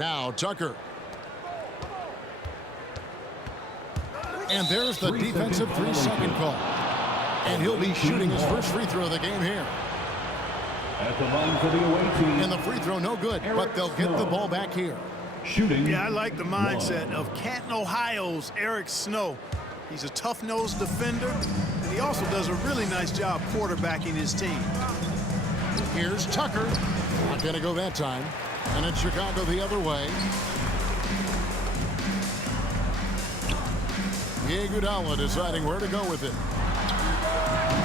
Now Tucker. And there's the defensive 3-second call. And he'll be shooting his first free throw of the game here. At the line for the away team. And the free throw no good, but they'll get the ball back here. Shooting. Yeah, I like the mindset of Canton, Ohio's Eric Snow. He's a tough-nosed defender, and he also does a really nice job quarterbacking his team. Here's Tucker. Not going to go that time. And it's Chicago the other way. Iguodala deciding where to go with it.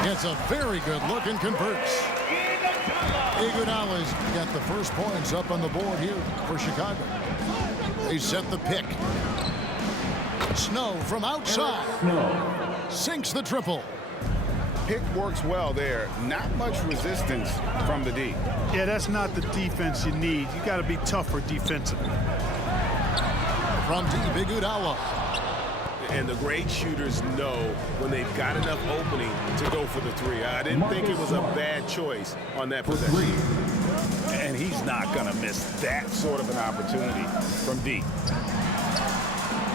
It's a very good look and converts. Iguodala's got the first points up on the board here for Chicago. They set the pick. Snow from outside. Sinks the triple. Pick works well there. Not much resistance from the D. Yeah, that's not the defense you need. You got to be tougher defensively. From deep, Iguodala. And the great shooters know when they've got enough opening to go for the three. I didn't think it was a bad choice on that possession. And he's not going to miss that sort of an opportunity from deep.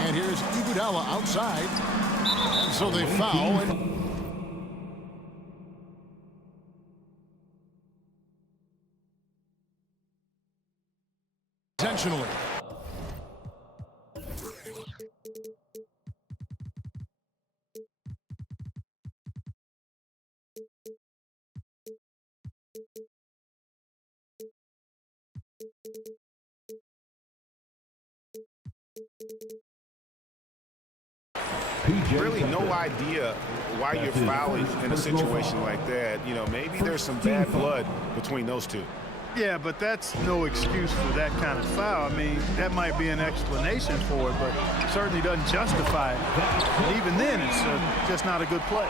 And here's Iguodala outside. And so they foul. And intentionally. Really no idea why you're fouling in a situation like that. You know, maybe there's some bad blood between those two. Yeah, but that's no excuse for that kind of foul. I mean, that might be an explanation for it, but it certainly doesn't justify it. And even then, it's just not a good play.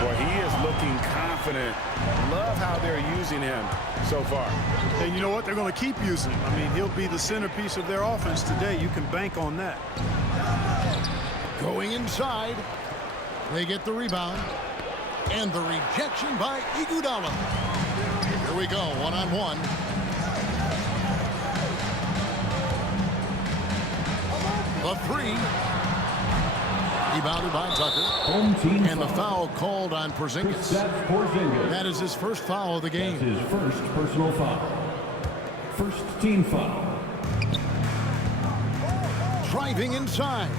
Boy, he is looking confident. Love how they're using him so far. And you know what? They're going to keep using him. I mean, he'll be the centerpiece of their offense today. You can bank on that. Going inside. They get the rebound. And the rejection by Iguodala. Here we go, one-on-one. The three. Rebounded by Tucker. And the foul called on Porzingis. That is his first foul of the game. That's his first personal foul. First team foul. Driving inside.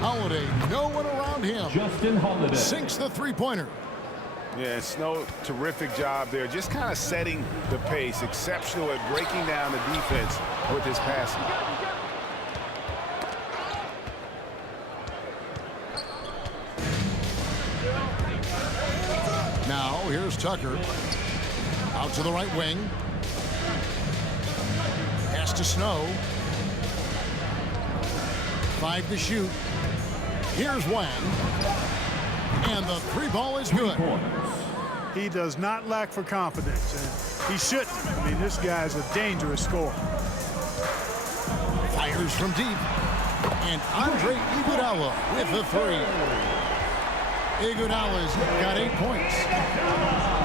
Holiday, no one around him. Justin Holiday. Sinks the three-pointer. Yeah, Snow, terrific job there. Just kind of setting the pace. Exceptional at breaking down the defense with his passing. Now, here's Tucker. Out to the right wing. Pass to Snow. 5 to shoot. Here's Wang. And the three ball is good. He does not lack for confidence, and he shouldn't. I mean, this guy's a dangerous scorer. Fires from deep. And Andre Iguodala with the three. Iguodala's got 8 points.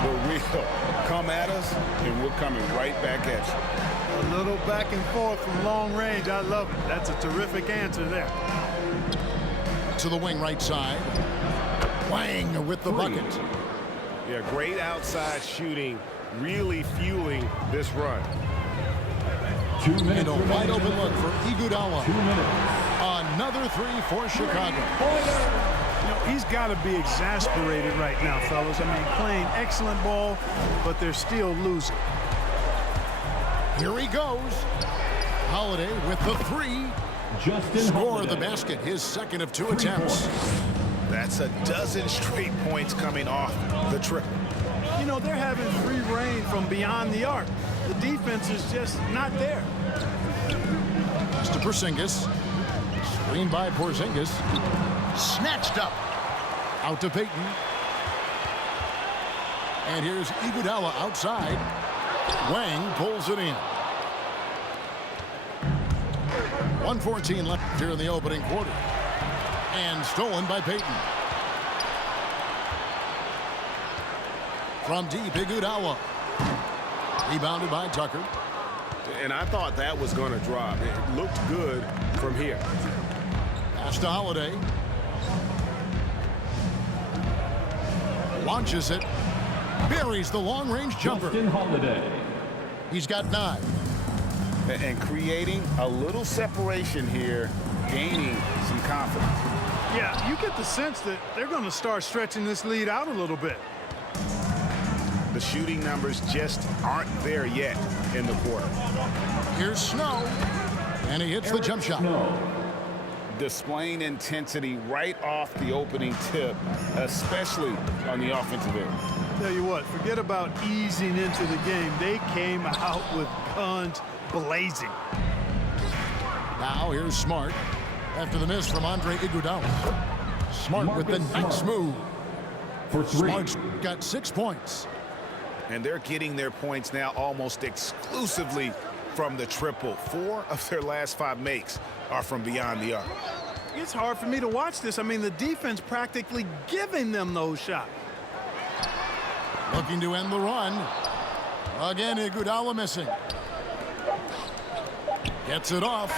The real come at us, and we're coming right back at you. A little back and forth from long range. I love it. That's a terrific answer there. To the wing right side. Wang with the bucket. Yeah, great outside shooting, really fueling this run. 2 minutes. And a wide open look for Iguodala. 2 minutes. Another three for Chicago. You know, he's got to be exasperated right now, fellas. I mean, playing excellent ball, but they're still losing. Here he goes. Holiday with the three. Justin Score Holiday. the basket, his second of 2 attempts. That's a dozen straight points coming off the triple. You know, they're having free reign from beyond the arc. The defense is just not there. Pass to Porzingis. Screen by Porzingis. Snatched up. Out to Payton. And here's Iguodala outside. Wang pulls it in. 1:14 left here in the opening quarter. And stolen by Payton. From deep, Iguodala. Rebounded by Tucker. And I thought that was going to drop. It looked good from here. Pass to Holiday. Launches it. Buries the long-range jumper. Justin Holiday. He's got 9. And creating a little separation here, gaining some confidence. Yeah, you get the sense that they're going to start stretching this lead out a little bit. The shooting numbers just aren't there yet in the quarter. Here's Snow. And he hits the jump shot. Snow. Displaying intensity right off the opening tip, especially on the offensive end. Tell you what, forget about easing into the game. They came out with guns blazing. Now here's Smart. After the miss from Andre Iguodala. Smart with the nice move. For 3. Smart's got 6 points. And they're getting their points now almost exclusively from the triple. 4 of their last 5 makes are from beyond the arc. It's hard for me to watch this. I mean, the defense practically giving them those shots. Looking to end the run. Again, Iguodala missing. Gets it off.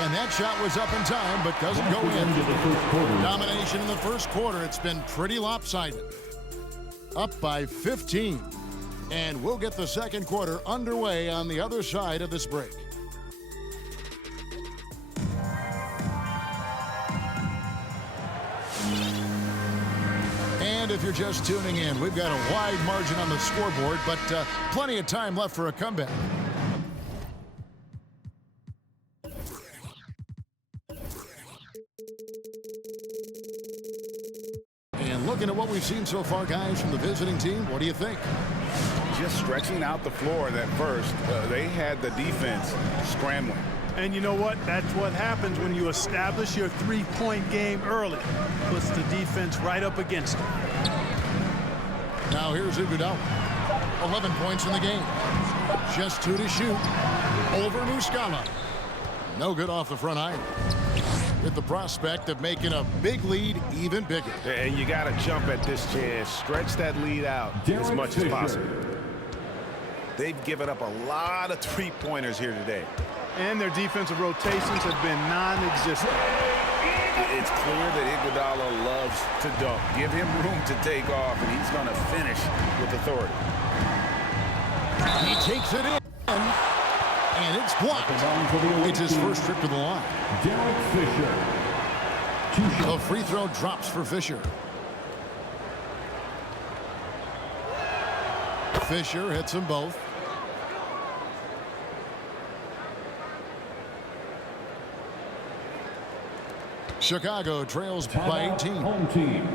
And that shot was up in time, but doesn't go in. Domination in the first quarter. It's been pretty lopsided. Up by 15. And we'll get the second quarter underway on the other side of this break. And if you're just tuning in, we've got a wide margin on the scoreboard, but plenty of time left for a comeback. And looking at what we've seen so far, guys, from the visiting team, what do you think? Just stretching out the floor at first. They had the defense scrambling. And you know what? That's what happens when you establish your three-point game early. Puts the defense right up against it. Now here's Iguodala. 11 points in the game. Just 2 to shoot. Over Muscala. No good off the front iron. With the prospect of making a big lead even bigger. And you got to jump at this chance. Stretch that lead out as much as possible. They've given up a lot of three-pointers here today. And their defensive rotations have been non-existent. It's clear that Iguodala loves to dunk. Give him room to take off, and he's going to finish with authority. He takes it in, and it's blocked. It's his first trip to the line. Derek Fisher. The free throw drops for Fisher. Fisher hits them both. Chicago trails by 18. Home team.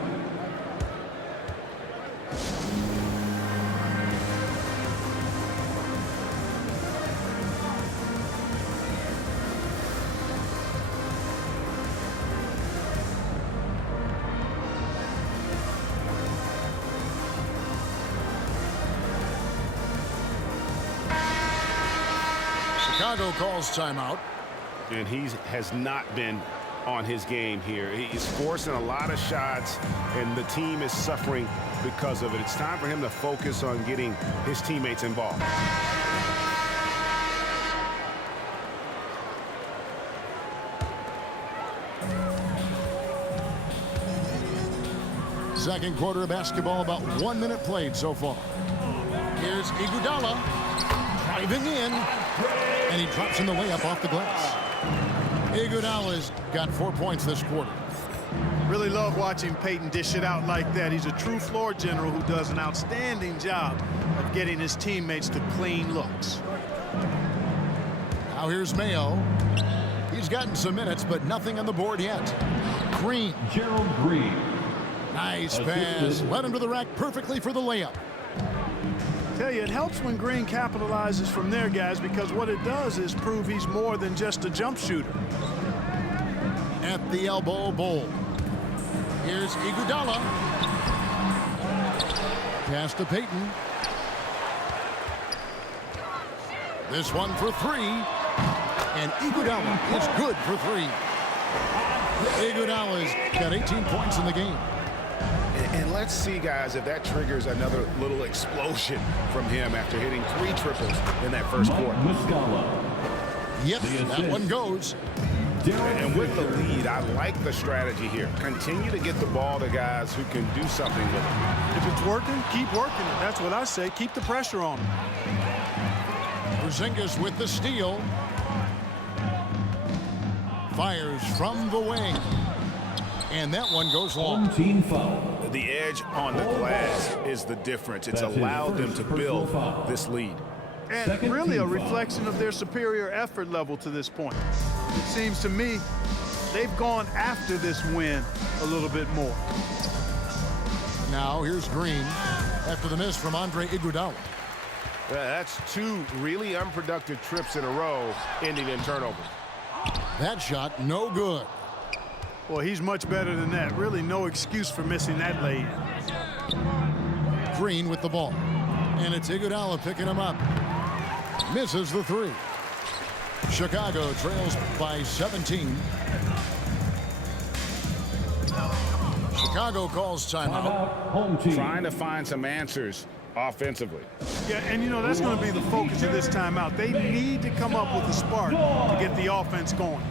Chicago calls timeout. And he has not been on his game here. He's forcing a lot of shots, and the team is suffering because of it. It's time for him to focus on getting his teammates involved. Second quarter of basketball, about 1 minute played so far. Here's Iguodala driving in, and he drops in the layup off the glass. Iguodala's got 4 points this quarter. Really love watching Peyton dish it out like that. He's a true floor general who does an outstanding job of getting his teammates to clean looks. Now here's Mayo. He's gotten some minutes, but nothing on the board yet. Green. Gerald Green. Nice pass. Led him to the rack perfectly for the layup. Tell you, it helps when Green capitalizes from there, guys, because what it does is prove he's more than just a jump shooter. At the elbow bowl. Here's Iguodala. Pass to Peyton. This one for 3. And Iguodala is good for 3. Iguodala's got 18 points in the game. And let's see, guys, if that triggers another little explosion from him after hitting 3 triples in that first quarter. Yep, that one goes. And with the lead, I like the strategy here. Continue to get the ball to guys who can do something with it. If it's working, keep working it. That's what I say. Keep the pressure on him. Porzingis with the steal. Fires from the wing. And that one goes long. Team foul. The edge on the glass is the difference. It's allowed them to build this lead. And really a reflection of their superior effort level to this point. It seems to me they've gone after this win a little bit more. Now here's Green after the miss from Andre Iguodala. That's 2 really unproductive trips in a row ending in turnovers. That shot no good. Well, he's much better than that. Really no excuse for missing that lay. Green with the ball. And it's Iguodala picking him up. Misses the 3. Chicago trails by 17. Chicago calls timeout. Home team. Trying to find some answers offensively. Yeah, and you know, that's going to be the focus of this timeout. They need to come up with a spark to get the offense going.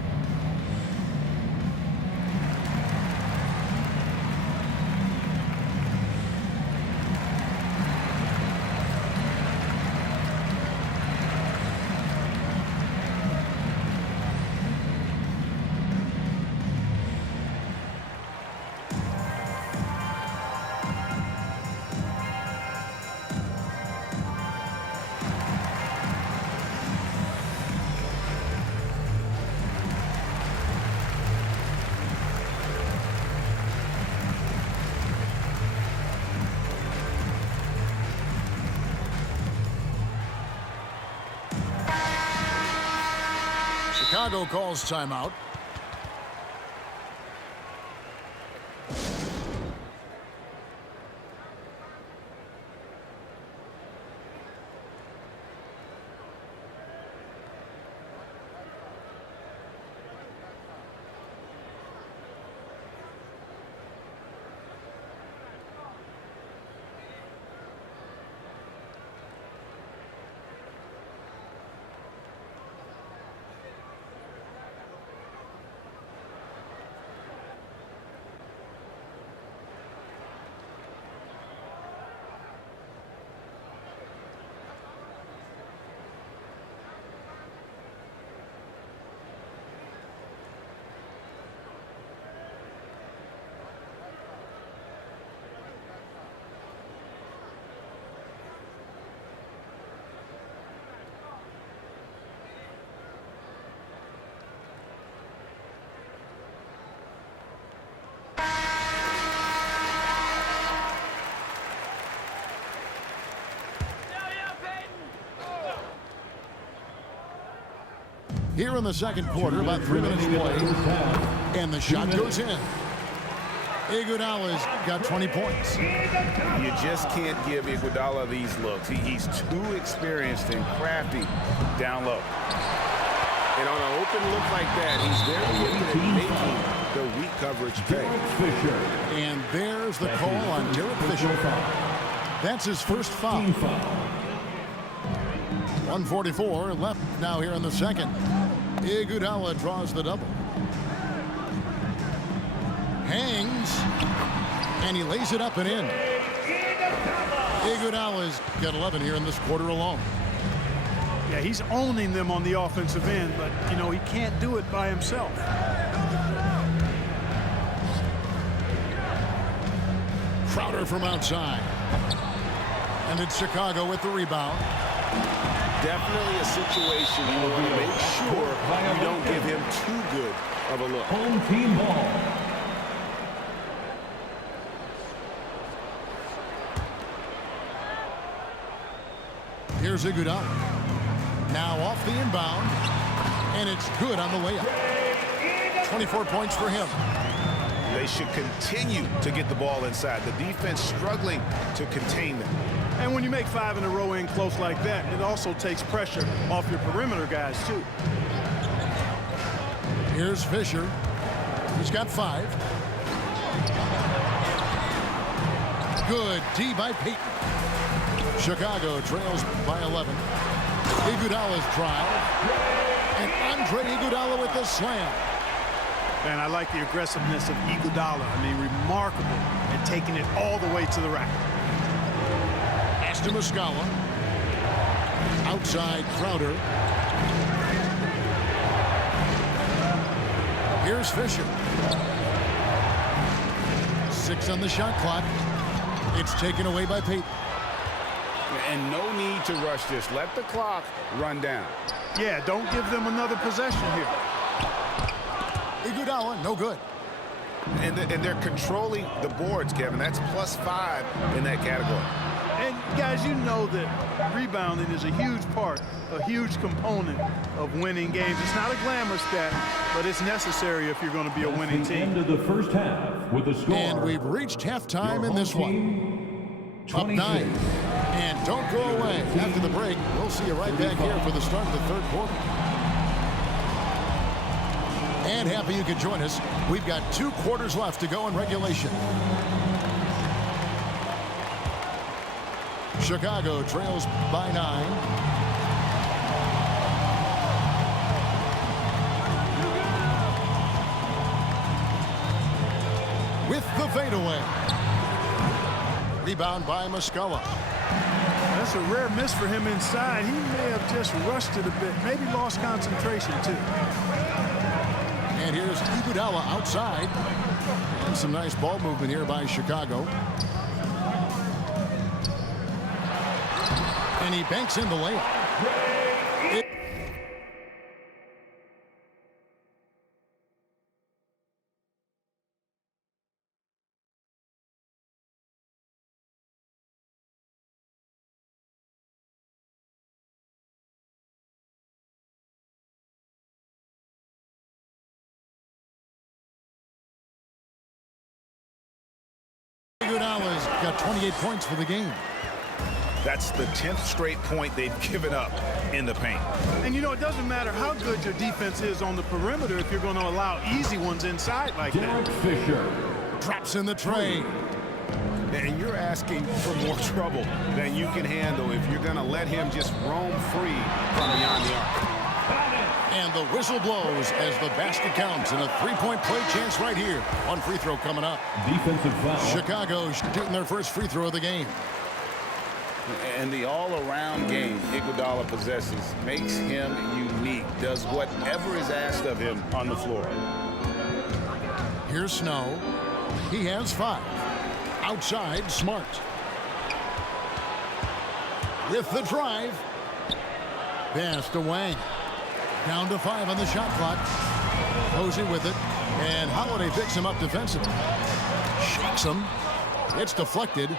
Chicago calls timeout. Here in the second quarter, about 3 minutes played, and the shot goes in. Iguodala's got 20 points. You just can't give Iguodala these looks. He's too experienced and crafty down low. And on an open look like that, he's very good at making the weak coverage pay. And there's the call on Derek Fisher. That's his first foul. 1:44 left now here in the second. Iguodala draws the double. Hangs, and he lays it up and in. Iguodala's got 11 here in this quarter alone. Yeah, he's owning them on the offensive end, but, you know, he can't do it by himself. Crowder from outside. And it's Chicago with the rebound. Definitely a situation you want to make sure you don't give him too good of a look. Home team ball. Here's Iguodala. Now off the inbound, and it's good on the layup. 24 points for him. They should continue to get the ball inside. The defense struggling to contain them. And when you make 5 in a row in close like that, it also takes pressure off your perimeter guys, too. Here's Fisher. He's got 5. Good D by Payton. Chicago trails by 11. Iguodala's drive. And Andre Iguodala with the slam. And I like the aggressiveness of Iguodala. I mean, remarkable at taking it all the way to the rack. Pass to Muscala. Outside Crowder. Here's Fisher. 6 on the shot clock. It's taken away by Payton. And no need to rush this. Let the clock run down. Yeah, don't give them another possession here. Iguodala, no good. And they're controlling the boards, Kevin. That's +5 in that category. And guys, you know that rebounding is a huge part, a huge component of winning games. It's not a glamour stat, but it's necessary if you're going to be a winning team. End of the first half with the score. And we've reached halftime in this one. Up 9. And don't go away. After the break, we'll see you right back here for the start of the third quarter. And happy you could join us. We've got 2 quarters left to go in regulation. Chicago trails by 9. With the fadeaway. Rebound by Muscala. That's a rare miss for him inside. He may have just rushed it a bit, maybe lost concentration too. And here's Iguodala outside. And some nice ball movement here by Chicago. And he banks in the layup. Iguodala's got 28 points for the game. That's the 10th straight point they've given up in the paint. And you know, it doesn't matter how good your defense is on the perimeter if you're going to allow easy ones inside like Derek that. Fisher. Drops in the tray. And you're asking for more trouble than you can handle if you're going to let him just roam free from beyond the arc. And the whistle blows as the basket counts and a 3-point play chance right here. One free throw coming up. Defensive foul. Chicago shooting their first free throw of the game. And the all-around game Iguodala possesses makes him unique, does whatever is asked of him on the floor. Here's Snow. He has 5. Outside, Smart. With the drive. Pass to Wang. Down to 5 on the shot clock. Posey with it. And Holiday picks him up defensively. Shakes him. It's deflected.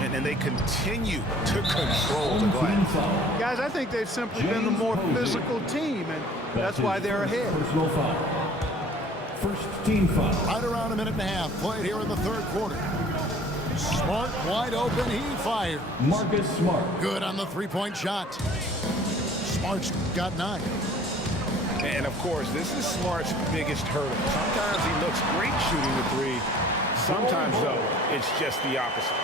And they continue to control the glass. Guys, I think they've simply been the more physical team, and that's why they're ahead. Personal foul. First team foul. Right around a minute and a half played here in the third quarter. Smart wide open. He fired. Marcus Smart. Good on the 3-point shot. Smart's got 9. And, of course, this is Smart's biggest hurdle. Sometimes he looks great shooting the 3. Sometimes, though, it's just the opposite.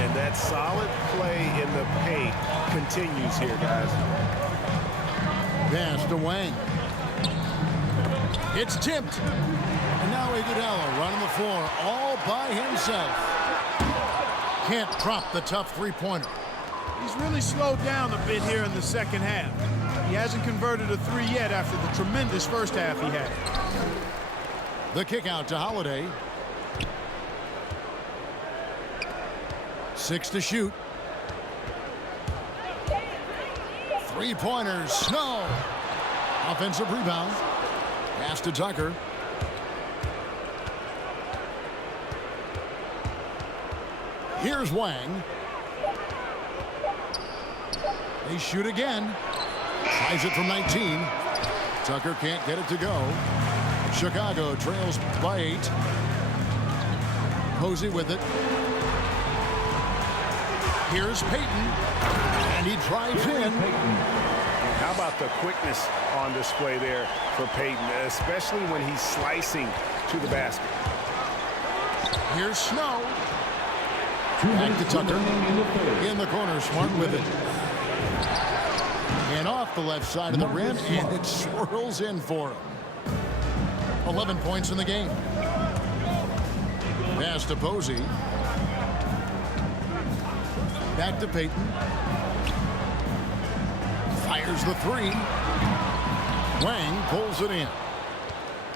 And that solid play in the paint continues here, guys. Pass to Wang. It's tipped. And now Iguodala running the floor all by himself. Can't drop the tough 3-pointer. He's really slowed down a bit here in the second half. He hasn't converted a 3 yet after the tremendous first half he had. The kick out to Holiday. 6 to shoot. 3-pointers. Snow. Offensive rebound. Pass to Tucker. Here's Wang. They shoot again. Tries it from 19. Tucker can't get it to go. Chicago trails by 8. Posey with it. Here's Payton. And he drives in. How about the quickness on display there for Payton, especially when he's slicing to the basket. Here's Snow. Back to Tucker. In the corner, Smart with it. And off the left side of the rim, and it swirls in for him. 11 points in the game. Pass to Posey. Back to Payton. Fires the three. Wang pulls it in.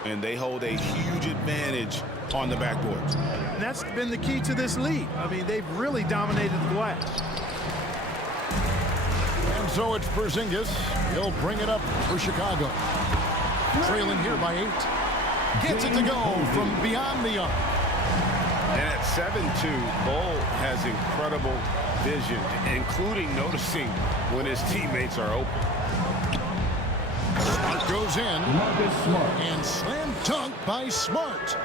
And they hold a huge advantage on the backboard. And that's been the key to this lead. I mean, they've really dominated the glass. And so it's Porzingis. He'll bring it up for Chicago. Trailing here by 8. Gets it to go from beyond the arc. And at 7'2", Bol has incredible vision, including noticing when his teammates are open. Smart goes in. Marcus Smart. And slam dunk by Smart.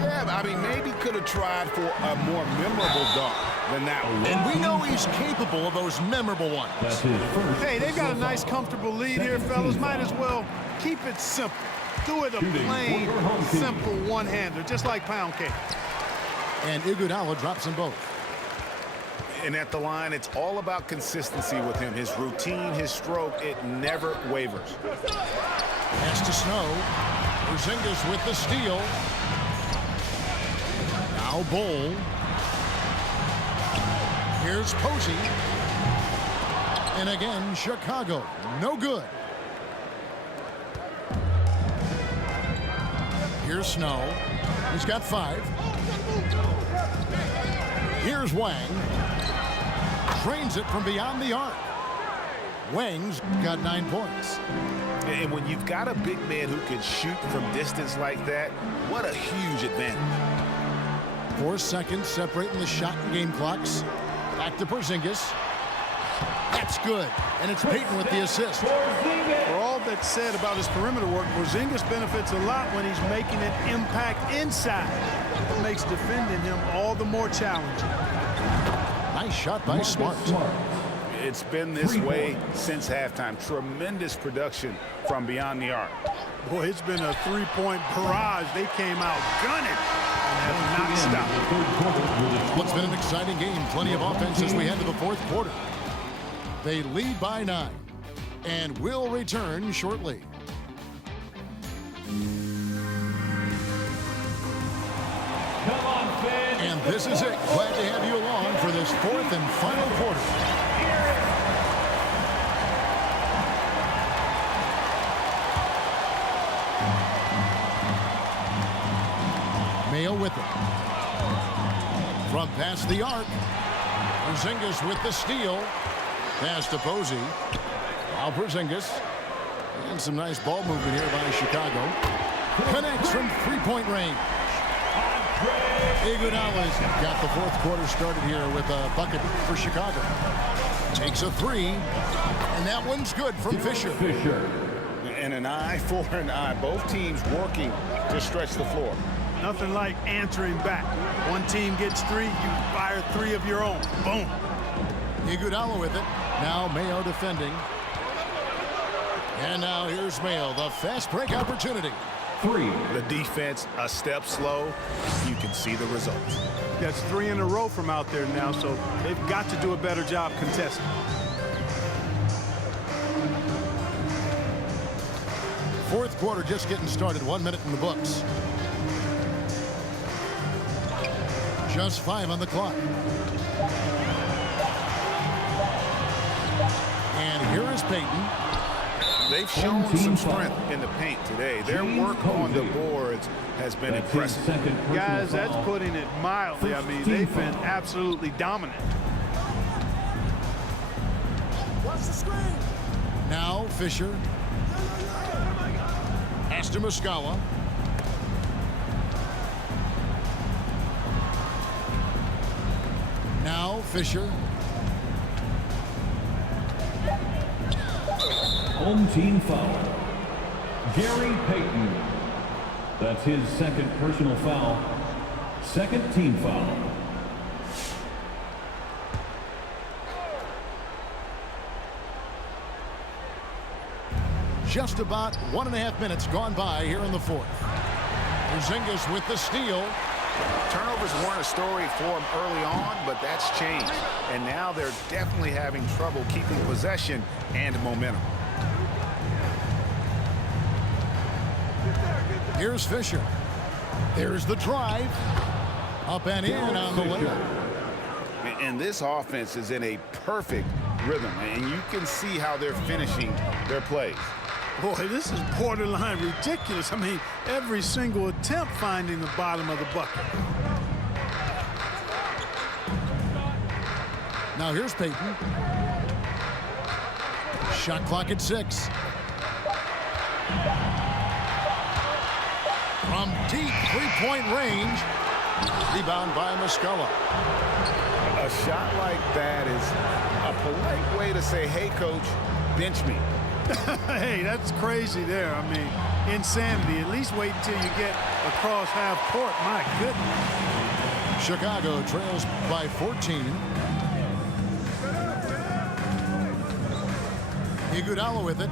Yeah, I mean, maybe could have tried for a more memorable dunk than that one. And we know he's capable of those memorable ones. That's his first. Hey, they've got a nice, comfortable lead here, fellas. Might as well keep it simple. Do it a plain, simple one-hander, just like pound cake. And Iguodala drops them both. And at the line, it's all about consistency with him. His routine, his stroke, it never wavers. Pass to Snow. Porzingis with the steal. Now Bol. Here's Posey. And again, Chicago. No good. Here's Snow. He's got 5. Here's Wang. Trains it from beyond the arc. Wang's got 9 points. And when you've got a big man who can shoot from distance like that, what a huge advantage. 4 seconds separating the shot and game clocks. Back to Porzingis. That's good. And it's Payton with the assist. For all that's said about his perimeter work, Porzingis benefits a lot when he's making an impact inside. It makes defending him all the more challenging. Nice shot by Smart. It's been this way since halftime. Tremendous production from beyond the arc. Boy, it's been a three-point barrage. They came out gunning and have not stopped. Well, it's been an exciting game. Plenty of offense as we head to the 4th quarter. They lead by 9 and will return shortly. And this is it. Glad to have you along for this 4th and final quarter. Mayo with it. From past the arc. Porzingis with the steal. Pass to Posey. Now Porzingis. And some nice ball movement here by Chicago. Connects from 3-point range. Iguodala's got the 4th quarter started here with a bucket for Chicago. Takes a 3. And that one's good from Fisher. And an eye for an eye. Both teams working to stretch the floor. Nothing like answering back. One team gets 3, you fire 3 of your own. Boom. Iguodala with it. Now Mayo defending. And now here's Mayo, the fast break opportunity. 3. The defense a step slow. You can see the results. That's 3 in a row from out there now, so they've got to do a better job contesting. 4th quarter just getting started. 1 minute in the books. Just 5 on the clock. And here is Payton. They've shown some strength in the paint today. Their work on the boards has been impressive. Guys, that's putting it mildly. I mean, they've been absolutely dominant. Watch the screen. Now Fisher. Pass to Muscala. Now Fisher. Home team foul. Gary Payton. That's his 2nd personal foul. 2nd team foul. Just about 1.5 minutes gone by here in the 4th. Porzingis with the steal. Turnovers weren't a story for them early on, but that's changed. And now they're definitely having trouble keeping possession and momentum. Here's Fisher. There's the drive. Up and in on the layup. And this offense is in a perfect rhythm, and you can see how they're finishing their plays. Boy, this is borderline ridiculous. I mean, every single attempt finding the bottom of the bucket. Now here's Payton. Shot clock at 6. From deep three-point range. Rebound by Muscala. A shot like that is a polite way to say, hey, coach, bench me. Hey, that's crazy there. I mean, insanity. At least wait until you get across half court. My goodness. Chicago trails by 14. Iguodala with it.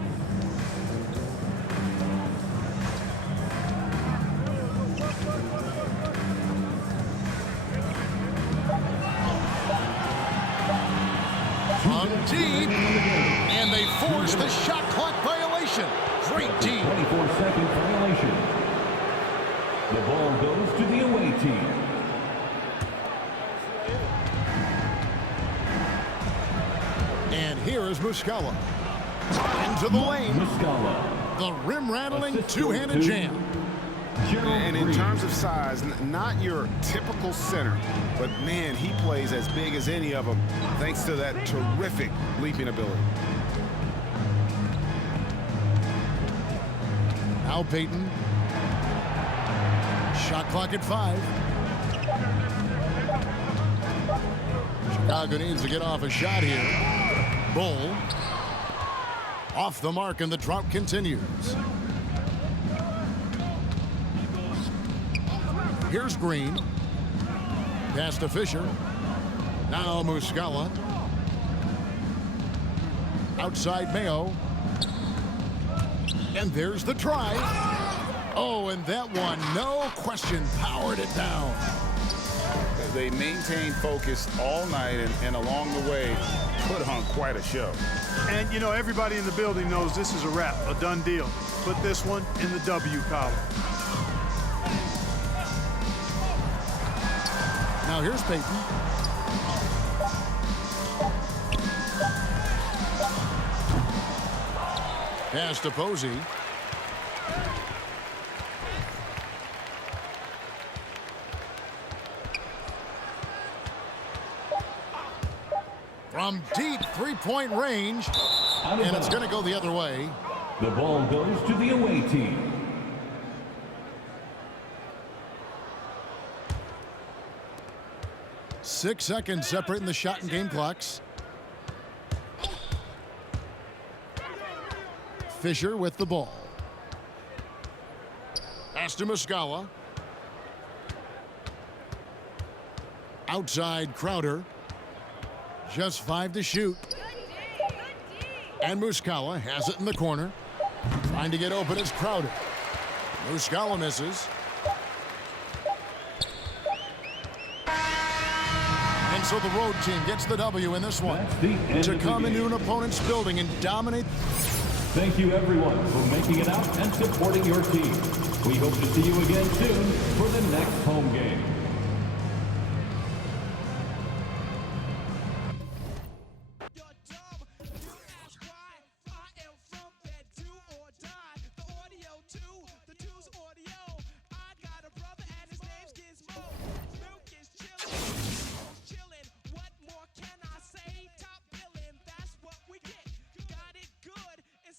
From deep, and they force the shot clock violation. Great team. 24-second violation. The ball goes to the away team. And here is Muscala. Into the lane. Muscala. The rim-rattling two-handed jam. And in terms of size, not your typical center, but man, he plays as big as any of them thanks to that terrific leaping ability. Al Payton. Shot clock at 5. Chicago needs to get off a shot here. Bull. Off the mark, and the drought continues. Here's Green. Pass to Fisher. Now Muscala. Outside Mayo. And there's the drive. Oh, and that one, no question, powered it down. They maintained focus all night and along the way put on quite a show. And, you know, everybody in the building knows this is a wrap, a done deal. Put this one in the W column. Now here's Payton. Pass to Posey. From deep three-point range, and it's going to go the other way. The ball goes to the away team. Six seconds separating the shot and game clocks. Fisher with the ball. Pass to Muscala. Outside Crowder. Just 5 to shoot. And Muscala has it in the corner. Trying to get open is Crowder. Muscala misses. And so the road team gets the W in this one. To come into an opponent's building and dominate. Thank you, everyone, for making it out and supporting your team. We hope to see you again soon for the next home game.